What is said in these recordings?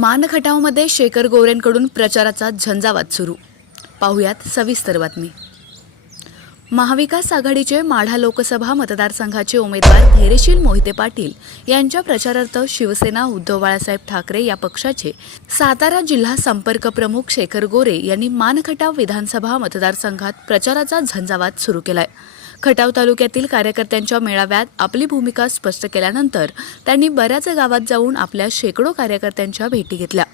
मानखटावमध्ये शेखर गोऱ्यांकडून प्रचाराचा झंझावात सुरू. पाहुयात सविस्तर बातमी. महाविकास आघाडीचे माढा लोकसभा मतदारसंघाचे उमेदवार धैर्यशील मोहिते पाटील यांच्या प्रचारार्थ शिवसेना उद्धव बाळासाहेब ठाकरे या पक्षाचे सातारा जिल्हा संपर्क प्रमुख शेखर गोरे यांनी मानखटाव विधानसभा मतदारसंघात प्रचाराचा झंझावात सुरू केलाय. खटाव तालुक्यातील कार्यकर्त्यांच्या मेळाव्यात आपली भूमिका स्पष्ट केल्यानंतर त्यांनी बऱ्याच गावात जाऊन आपल्या शेकडो कार्यकर्त्यांच्या भेटी घेतल्या.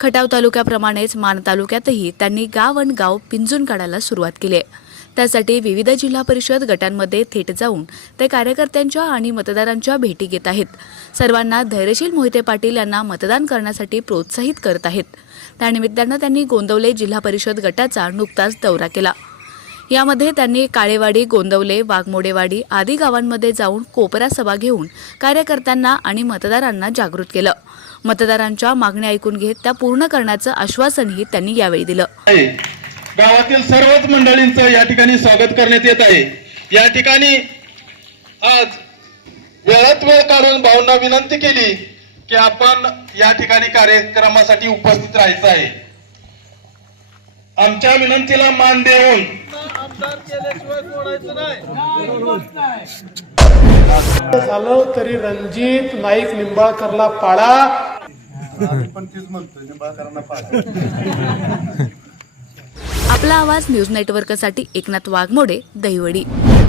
खटाव तालुक्याप्रमाणेच मान तालुक्यातही त्यांनी गाव आणि गाव पिंजून काढायला सुरुवात केली. आहे त्यासाठी विविध जिल्हा परिषद गटांमध्ये थेट जाऊन ते कार्यकर्त्यांच्या आणि मतदारांच्या भेटी घेत आहेत. सर्वांना धैर्यशील मोहिते पाटील यांना मतदान करण्यासाठी प्रोत्साहित करत आहेत. त्यानिमित्तानं त्यांनी गोंदवले जिल्हा परिषद गटाचा नुकताच दौरा केला. यामध्ये त्यांनी काळेवाडी गोंदवले वाघमोडेवाडी आदी गावांमध्ये जाऊन कोपरा सभा घेऊन कार्यकर्त्यांना आणि मतदारांना जागृत केलं. मतदारांच्या मागण्या ऐकून घेत त्या पूर्ण करण्याचं आश्वासनही त्यांनी यावेळी दिलं. गावातील सर्वच मंडळींचं या ठिकाणी स्वागत करण्यात येत आहे. या ठिकाणी आज वेळात वेळ काढून भाऊंना विनंती केली की आपण या ठिकाणी कार्यक्रमासाठी उपस्थित राहायचं आहे. आमच्या विनंतीला मान देऊन आमदार केल्याशिवाय सोडायचं नाही. झालं तरी रणजित नाईक निंबाळकरला पाळा पण तीच म्हणतोय निंबाळकरांना पाहा आपला आवाज न्यूज नेटवर्कसाठी एकनाथ वाघमोडे दहिवडी.